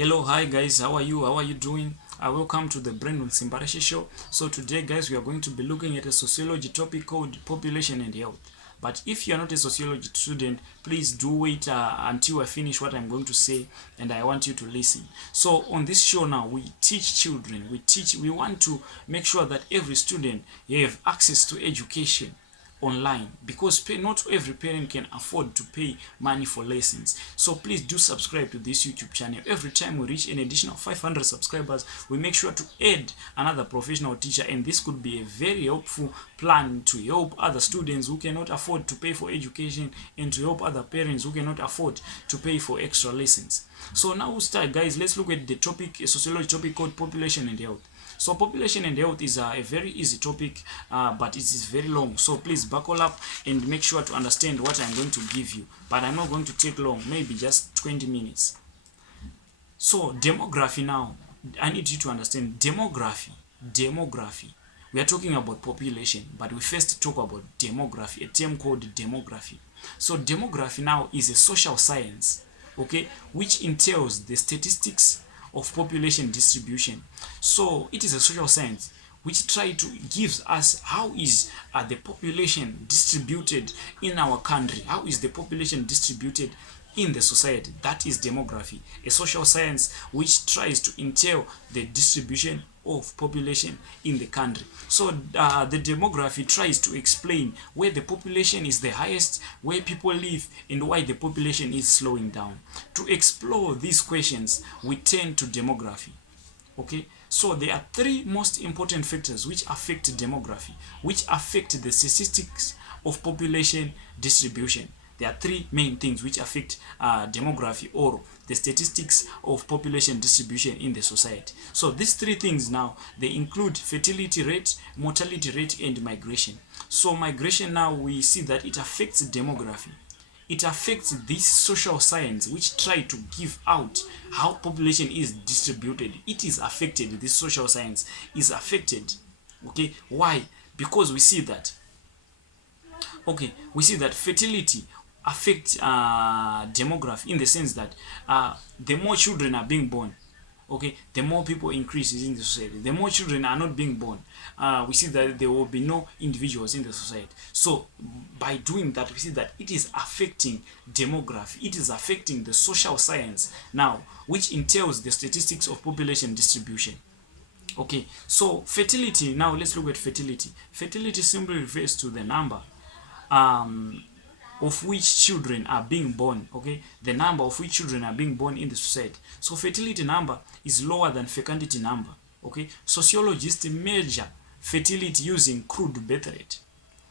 Hello, hi guys, how are you? How are you doing? Welcome to the Brandon Simbarashi show. So today guys, we are going to be looking at a sociology topic called population and health. But if you are not a sociology student, please do wait until I finish what I'm going to say, and I want you to listen. So on this show now, we teach children, we want to make sure that every student have access to education online, because not every parent can afford to pay money for lessons. So please do subscribe to this YouTube channel. Every time we reach an additional 500 subscribers, we make sure to add another professional teacher, and this could be a very helpful plan to help other students who cannot afford to pay for education, and to help other parents who cannot afford to pay for extra lessons. So now we'll start, guys. Let's look at the topic, a sociology topic called population and health. So population and health is a very easy topic, but it is very long. So please buckle up and make sure to understand what I'm going to give you. But I'm not going to take long, maybe just 20 minutes. So demography now, I need you to understand demography. Demography. We are talking about population, but we first talk about demography, a term called demography. So demography now is a social science, okay, which entails the statistics of population distribution. So it is a social science which try to gives us how is the population distributed in our country, how is the population distributed in the society. That is demography, a social science which tries to entail the distribution of population in the country. So the demography tries to explain where the population is the highest, where people live, and why the population is slowing down. To explore these questions, we turn to demography. Okay, so there are three most important factors which affect demography, which affect the statistics of population distribution. There are three main things which affect demography, or the statistics of population distribution in the society. So these three things now, they include fertility rate, mortality rate, and migration. So migration now, we see that it affects demography. It affects this social science which try to give out how population is distributed. It is affected, this social science is affected. Okay, why? Because we see that, okay, we see that fertility affect demography, in the sense that the more children are being born, okay, the more people increases in the society. The more children are not being born, we see that there will be no individuals in the society. So by doing that, we see that it is affecting demography, it is affecting the social science now, which entails the statistics of population distribution. Okay, so fertility, now let's look at fertility. Fertility simply refers to the number of which children are being born, okay, the number of which children are being born in the society. So fertility number is lower than fecundity number, okay. Sociologists measure fertility using crude birth rate.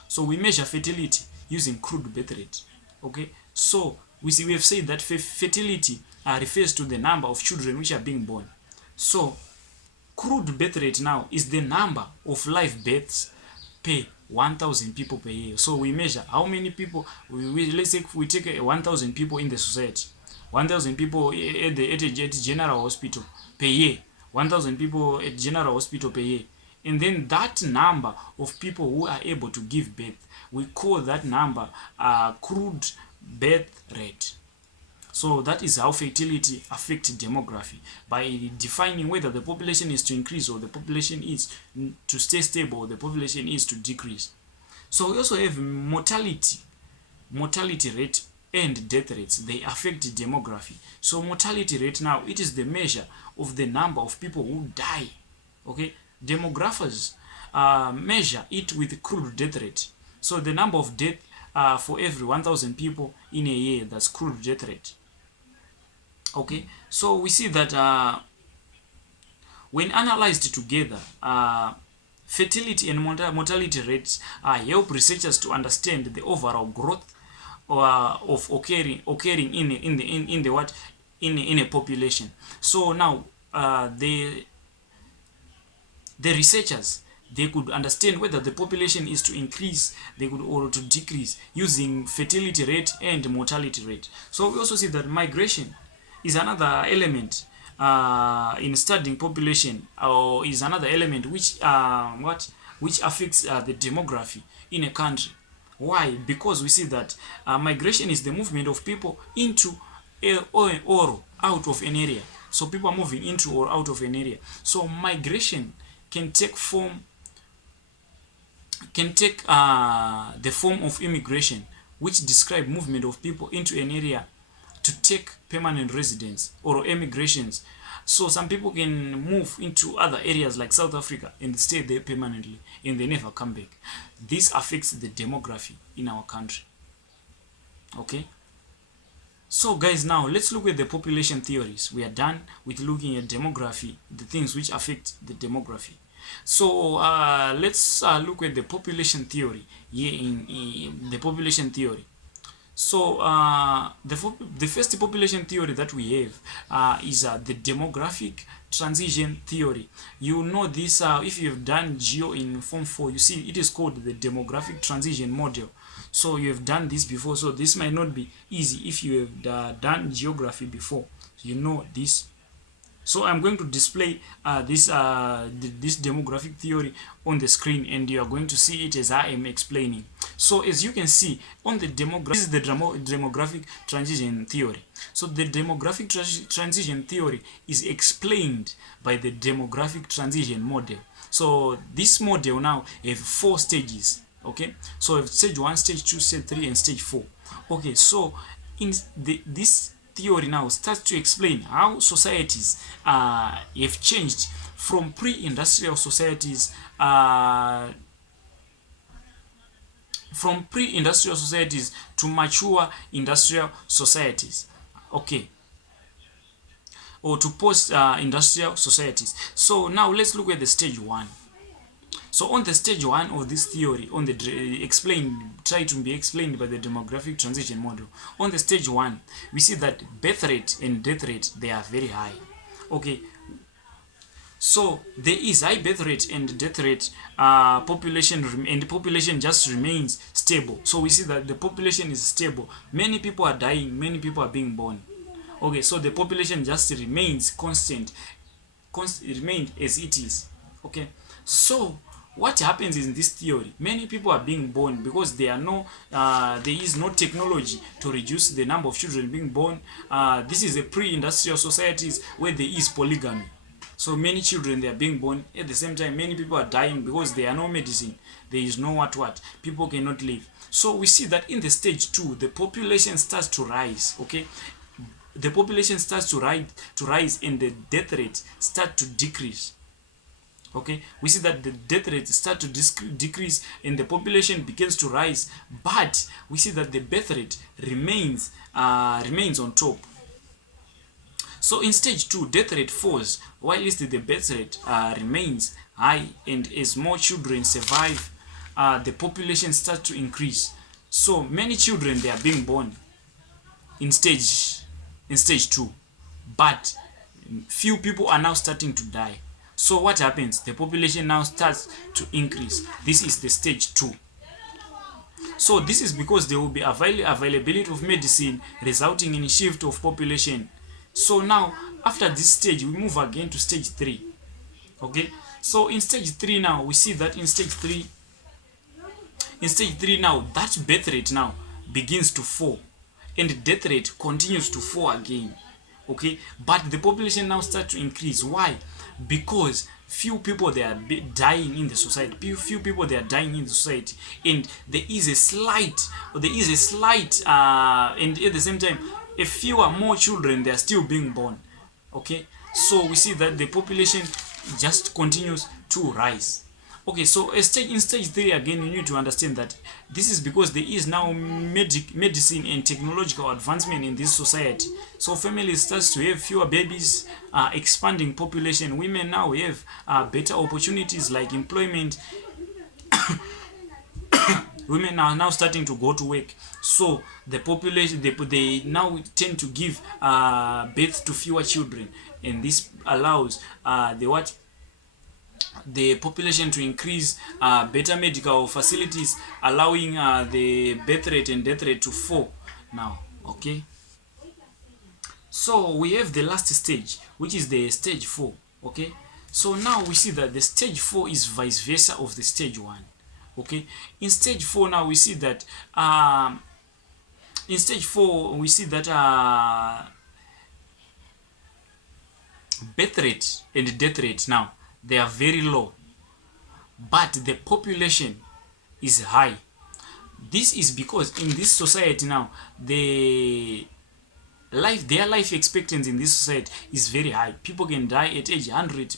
So we measure fertility using crude birth rate, okay. So we have said that fertility refers to the number of children which are being born. So crude birth rate now is the number of live births per 1,000 people per year. So we measure how many people, let's say we take 1,000 people in the society, 1,000 people at general hospital per year, 1,000 people at general hospital per year, and then that number of people who are able to give birth, we call that number crude birth rate. So that is how fertility affects demography, by defining whether the population is to increase, or the population is to stay stable, or the population is to decrease. So we also have mortality rate and death rates. They affect demography. So mortality rate now, it is the measure of the number of people who die. Okay, demographers measure it with crude death rate. So the number of death for every 1,000 people in a year, that's crude death rate. Okay, so we see that when analyzed together, fertility and mortality rates help researchers to understand the overall growth of occurring in a population. So now the researchers, they could understand whether the population is to increase, they could, or to decrease, using fertility rate and mortality rate. So we also see that migration is another element in studying population, or is another element which affects the demography in a country. Why? Because we see that migration is the movement of people into or out of an area. So people are moving into or out of an area. So migration can take form, the form of immigration, which describe movement of people into an area to take permanent residence or emigrations. So some people can move into other areas like South Africa and stay there permanently and they never come back. This affects the demography in our country. Okay. So guys, now let's look at the population theories. We are done with looking at demography, the things which affect the demography. So let's look at the population theory here in the population theory. So the first population theory that we have is the demographic transition theory. You know this if you have done geo in form 4, you see it is called the demographic transition model. So you have done this before, so this might not be easy if you have done geography before. You know this. So I'm going to display this demographic theory on the screen, and you are going to see it as I am explaining. So as you can see on the this is the demographic transition theory. So the demographic transition theory is explained by the demographic transition model. So this model now have 4 stages. Okay, so stage 1, stage 2, stage 3, and stage 4. Okay, so in this theory now starts to explain how societies have changed from pre-industrial societies to mature industrial societies. Okay, or to post-industrial societies. So now let's look at the stage 1. So on the stage 1 of this theory, on the try to be explained by the demographic transition model. On the stage 1, we see that birth rate and death rate, they are very high. Okay, so there is high birth rate and death rate, population just remains stable. So we see that the population is stable. Many people are dying, many people are being born. Okay, so the population just remains constant, remained as it is. Okay, so what happens in this theory? Many people are being born because there is no technology to reduce the number of children being born. This is a pre-industrial societies where there is polygamy. So many children, they are being born. At the same time, many people are dying because there are no medicine. There is no what. People cannot live. So we see that in the stage 2, the population starts to rise. Okay, the population starts to rise and the death rate starts to decrease. Okay, we see that the death rate start to decrease and the population begins to rise, but we see that the birth rate remains on top. So in stage 2, death rate falls whilst the birth rate remains high, and as more children survive, the population starts to increase. So many children, they are being born in stage 2, but few people are now starting to die. So what happens? The population now starts to increase. This is the stage 2. So this is because there will be availability of medicine resulting in a shift of population. So now after this stage, we move again to stage 3. Okay, so in stage 3 now, we see that in stage 3 now, that birth rate now begins to fall and death rate continues to fall again. Okay, but the population now starts to increase. Why? Because few people, they are dying in the society, few people, they are dying in the society, and there is a slight and at the same time, a fewer more children, they are still being born. Okay, so we see that the population just continues to rise. Okay, so in stage 3 again, you need to understand that this is because there is now medicine and technological advancement in this society. So families start to have fewer babies, expanding population. Women now have better opportunities like employment. Women are now starting to go to work. So the population, they now tend to give birth to fewer children, and this allows the population to increase, better medical facilities, allowing the birth rate and death rate to fall now. Okay, so we have the last stage, which is the stage 4. Okay, so now we see that the stage 4 is vice versa of the stage 1. Okay, in stage 4 now we see that birth rate and death rate now, they are very low, but the population is high. This is because in this society now, their life expectancy in this society is very high. People can die at age 100.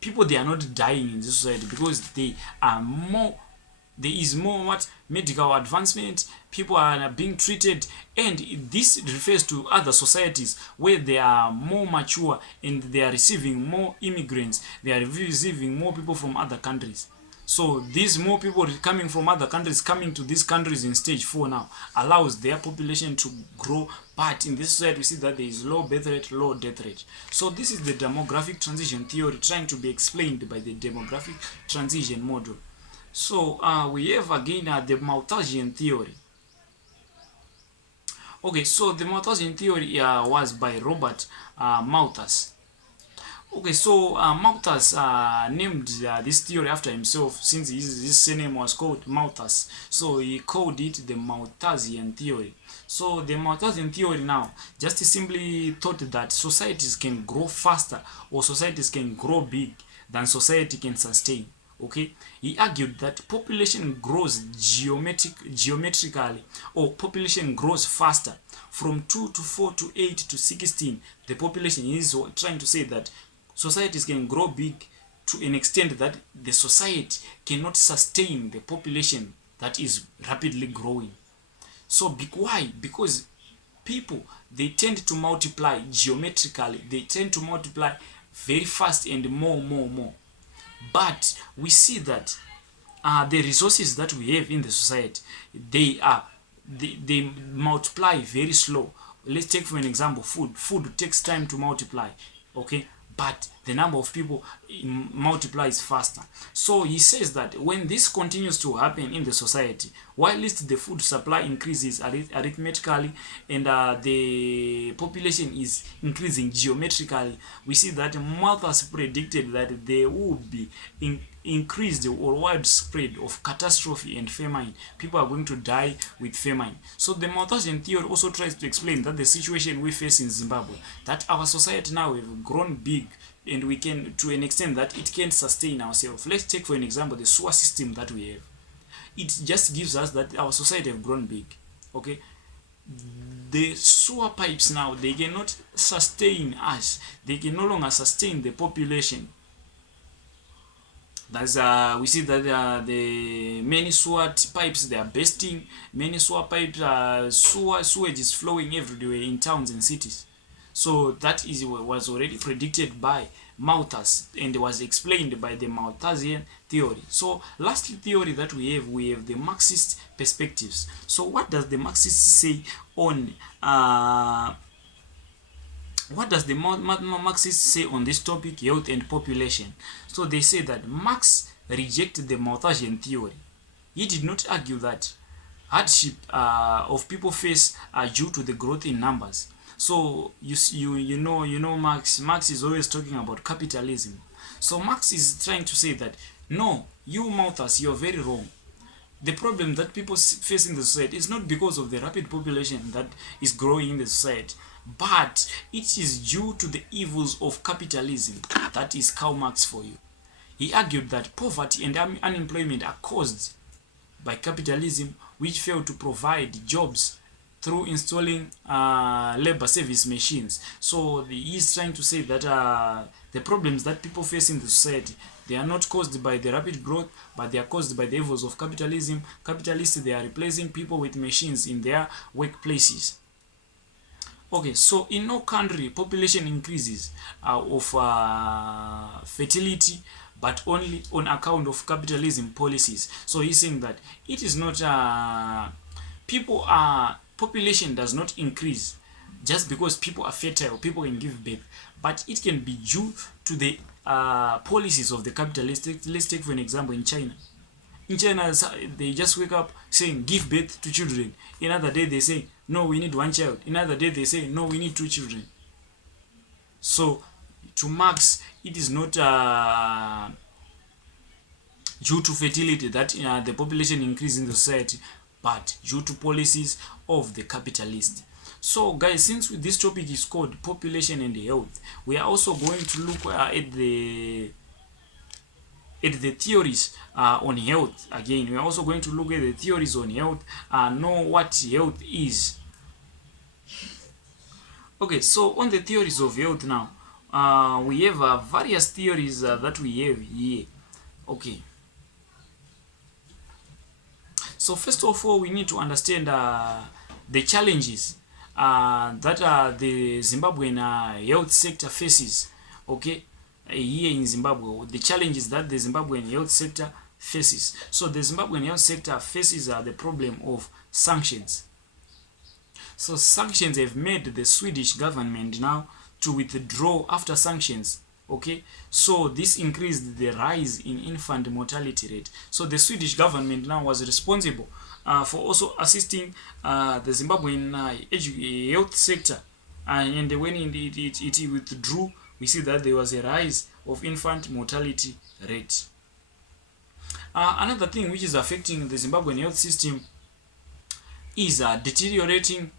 People they are not dying in this society because they are more, there is more what medical advancement, people are being treated, and this refers to other societies where they are more mature and they are receiving more immigrants, they are receiving more people from other countries. So these more people coming from other countries coming to these countries in stage 4 now allows their population to grow, but in this society we see that there is low birth rate, low death rate. So this is the demographic transition theory trying to be explained by the demographic transition model. So we have again the Malthusian theory. Okay, so the Malthusian theory was by Robert Malthus. Okay, so Malthus named this theory after himself since his surname was called Malthus. So he called it the Malthusian theory. So the Malthusian theory now just simply thought that societies can grow faster or societies can grow big than society can sustain. Okay, he argued that population grows geometrically, or population grows faster from 2 to 4 to 8 to 16. The population is trying to say that societies can grow big to an extent that the society cannot sustain the population that is rapidly growing. So why? Because people, they tend to multiply geometrically, they tend to multiply very fast and more. But we see that the resources that we have in the society, they multiply very slow. Let's take for an example food takes time to multiply, okay, but the number of people multiplies faster. So he says that when this continues to happen in the society, while the food supply increases arithmetically and the population is increasing geometrically, we see that Malthus predicted that there will be increased or widespread of catastrophe and famine. People are going to die with famine. So the Malthusian theory also tries to explain that the situation we face in Zimbabwe, that our society now have grown big and we can, to an extent that it can sustain ourselves. Let's take for an example the sewer system that we have. It just gives us that our society have grown big. Okay, the sewer pipes now, they cannot sustain us, they can no longer sustain the population. That's we see that the many sewer pipes, they are bursting. Many sewer pipes, sewage is flowing everywhere in towns and cities. So that is was already predicted by Malthus and was explained by the Malthusian theory. So last theory that we have the Marxist perspectives. So what does the Marxists say on what does the Marxists say on this topic, health and population? So they say that Marx rejected the Malthusian theory. He did not argue that hardship of people face due to the growth in numbers. So you know Marx is always talking about capitalism. So Marx is trying to say that no, you Malthus, you're very wrong. The problem that people face in the society is not because of the rapid population that is growing in the society, but it is due to the evils of capitalism. That is Karl Marx for you. He argued that poverty and unemployment are caused by capitalism, which failed to provide jobs through installing labor service machines. So he is trying to say that the problems that people face in the society, they are not caused by the rapid growth, but they are caused by the evils of capitalism. Capitalists, they are replacing people with machines in their workplaces. Okay, so in no country population increases of fertility, but only on account of capitalism policies. So he's saying that it is not population does not increase just because people are fertile, people can give birth, but it can be due to the policies of the capitalists. Let's take for an example in China. In China, they just wake up saying give birth to children. Another day they say no, we need one child. Another day they say no, we need 2 children. So to Marx, it is not due to fertility that the population increase in the society, but due to policies of the capitalist. So guys, since this topic is called population and health, we are also going to look at the theories on health. Again, we are also going to look at the theories on health, know what health is. Okay, so on the theories of health now, we have various theories that we have here. Okay, so first of all, we need to understand the challenges that the Zimbabwean health sector faces. Okay, here in Zimbabwe, the challenges that the Zimbabwean health sector faces. So the Zimbabwean health sector faces the problem of sanctions. So sanctions have made the Swedish government now to withdraw after sanctions. Okay, so this increased the rise in infant mortality rate. So the Swedish government now was responsible for also assisting the Zimbabwean health sector, and when it withdrew, we see that there was a rise of infant mortality rate. Another thing which is affecting the Zimbabwean health system is a deteriorating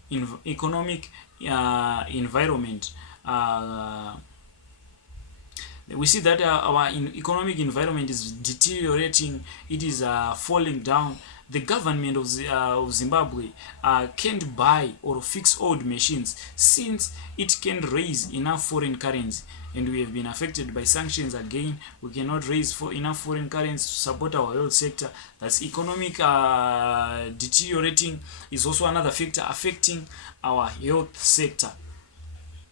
economic environment. We see that our economic environment is deteriorating. It is falling down. The government of Zimbabwe can't buy or fix old machines since it can raise enough foreign currency, and we have been affected by sanctions again. We cannot raise enough foreign currency to support our health sector. That's economic deteriorating is also another factor affecting our health sector.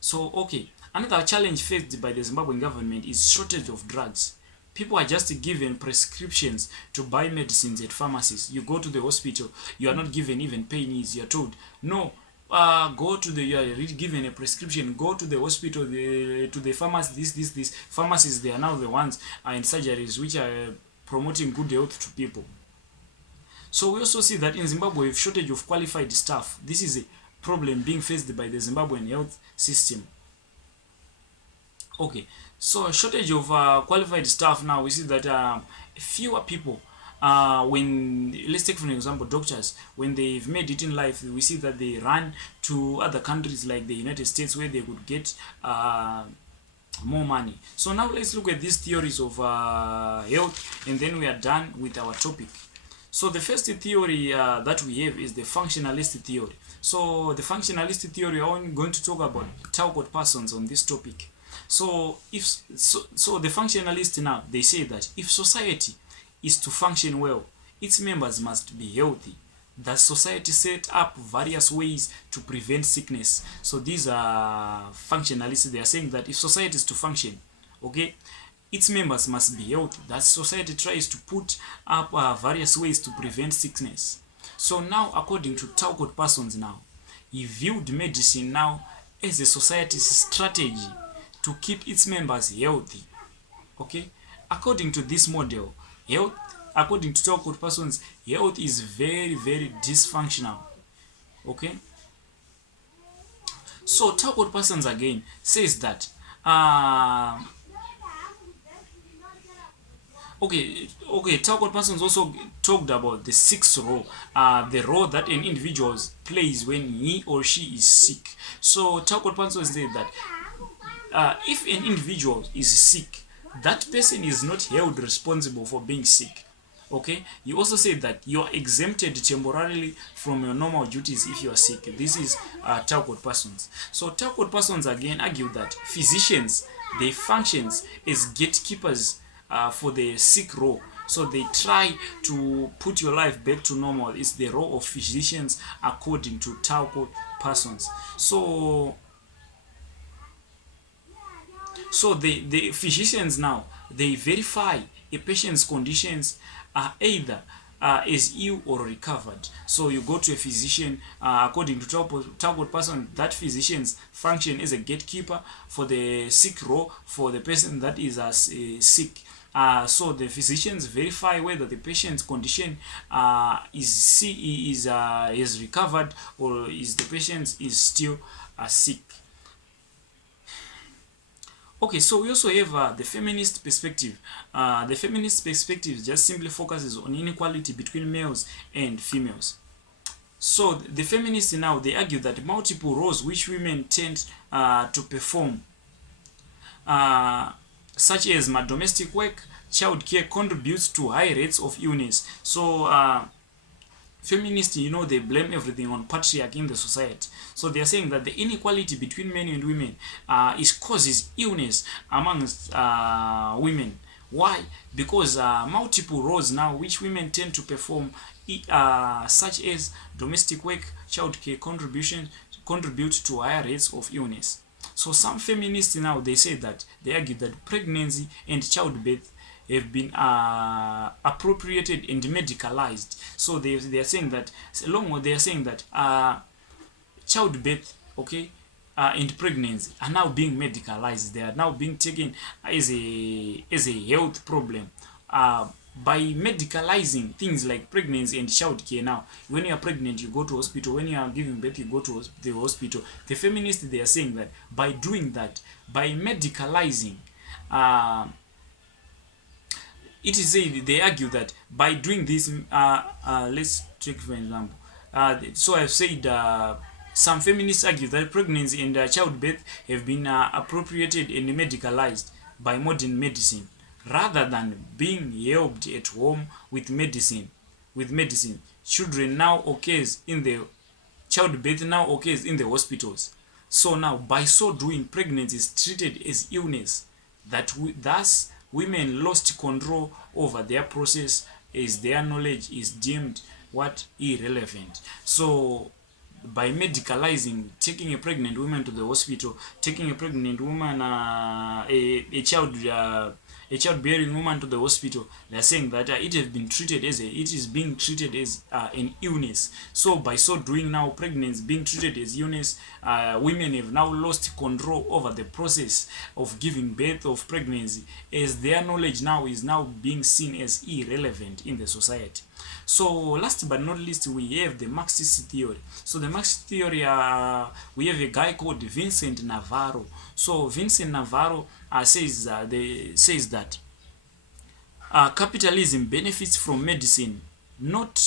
So okay, another challenge faced by the Zimbabwean government is shortage of drugs. People are just given prescriptions to buy medicines at pharmacies. You go to the hospital, you are not given even pain ease. You are told, no, go to the, you are given a prescription, go to the hospital, to the pharmacy, this. Pharmacies, they are now the ones in surgeries which are promoting good health to people. So we also see that in Zimbabwe, with shortage of qualified staff, this is a problem being faced by the Zimbabwean health system. Okay, so a shortage of qualified staff now, we see that fewer people, when, let's take for an example, doctors, when they've made it in life, we see that they run to other countries like the United States where they could get more money. So now let's look at these theories of health, and then we are done with our topic. So the first theory that we have is the functionalist theory. So the functionalist theory, I'm going to talk about Talcott Parsons on this topic. So the functionalists now, they say that if society is to function well, its members must be healthy. That society set up various ways to prevent sickness. So these are functionalists. They are saying that if society is to function, okay, its members must be healthy. That society tries to put up various ways to prevent sickness. So now, according to Talcott Parsons now, he viewed medicine now as a society's strategy to keep its members healthy. Okay, according to this model, health, according to Talcott Parsons, health is very, very dysfunctional. Okay, so Talcott Parsons again says that Talcott Parsons also talked about the sixth role, the role that an individual plays when he or she is sick. So Talcott Parsons said that if an individual is sick, that person is not held responsible for being sick. Okay, you also said that you are exempted temporarily from your normal duties if you are sick. This is Talcott Parsons. So Talcott Parsons again argued that physicians, they functions as gatekeepers for the sick role. So they try to put your life back to normal. It's the role of physicians according to Talcott Parsons. So the physicians now, they verify a patient's conditions are either is ill or recovered. So you go to a physician, according to Talcott Parsons, that physicians function as a gatekeeper for the sick role for the person that is sick. So the physicians verify whether the patient's condition is recovered or is the patient is still sick. Okay, so we also have the feminist perspective. The feminist perspective just simply focuses on inequality between males and females. So the feminists now, they argue that multiple roles which women tend to perform, uh, such as domestic work, childcare, contributes to high rates of illness. So feminists, they blame everything on patriarchy in the society. So they are saying that the inequality between men and women is causes illness amongst women. Why? Because multiple roles now which women tend to perform, such as domestic work, childcare, contribute to higher rates of illness. So some feminists now, they say that they argue that pregnancy and childbirth have been appropriated and medicalized. So they are saying that, along they are saying that childbirth, okay, and pregnancy are now being medicalized. They are now being taken as a health problem. By medicalizing things like pregnancy and childcare. Now, when you are pregnant, you go to hospital. When you are giving birth, you go to the hospital. The feminists, they are saying that by doing that, by medicalizing, it is said, they argue that by doing this, let's take for example. So I've said some feminists argue that pregnancy and childbirth have been appropriated and medicalized by modern medicine, rather than being helped at home with medicine. Children now occurs in the childbirth now occurs in the hospitals. So now, by so doing, pregnancy is treated as illness. Thus, women lost control over their process, as their knowledge is deemed what irrelevant. So by medicalizing, taking a pregnant woman to the hospital, taking a pregnant woman, a childbearing woman to the hospital, they're saying that it is being treated as an illness. So by so doing now, pregnancy being treated as illness, women have now lost control over the process of giving birth of pregnancy, as their knowledge now is now being seen as irrelevant in the society. So last but not least, we have the Marxist theory. So the Marxist theory, we have a guy called Vincent Navarro. So Vincent Navarro says that capitalism benefits from medicine, not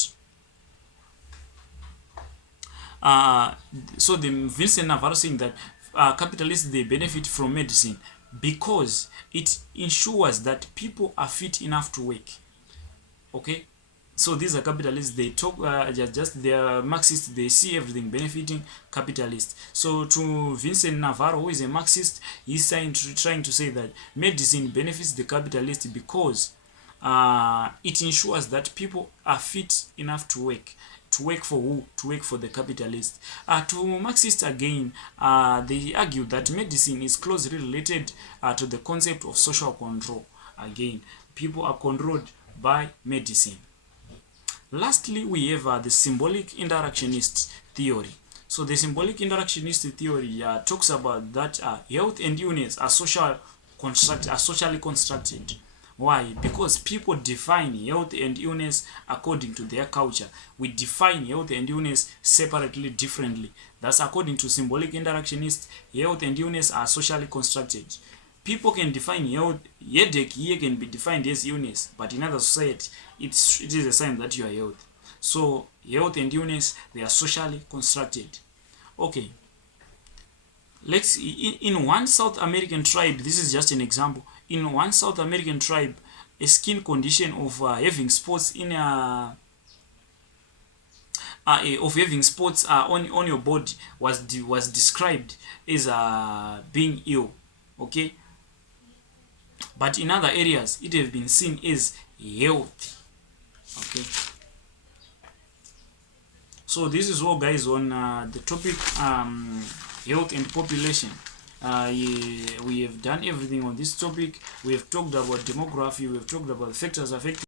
so the Vincent Navarro saying that capitalists, they benefit from medicine because it ensures that people are fit enough to work. Okay, so these are capitalists. They talk just they are Marxists. They see everything benefiting capitalists. So to Vincent Navarro, who is a Marxist, he's trying to say that medicine benefits the capitalist because it ensures that people are fit enough to work. To work for who? To work for the capitalist. To Marxists again, they argue that medicine is closely related to the concept of social control. Again, people are controlled by medicine. Lastly, we have the symbolic interactionist theory. So the symbolic interactionist theory talks about that health and illness are socially constructed. Why? Because people define health and illness according to their culture. We define health and illness separately, differently. That's according to symbolic interactionists. Health and illness are socially constructed. People can define health. Headache here can be defined as illness, but in other society, it is a sign that you are healthy. So health and illness, they are socially constructed. Okay. Let's in one South American tribe, this is just an example. In one South American tribe, a skin condition of having spots on your body was described as being ill. Okay, but in other areas, it has been seen as healthy. Okay. So this is all, guys, on the topic health and population. We have done everything on this topic. We have talked about demography. We have talked about factors affecting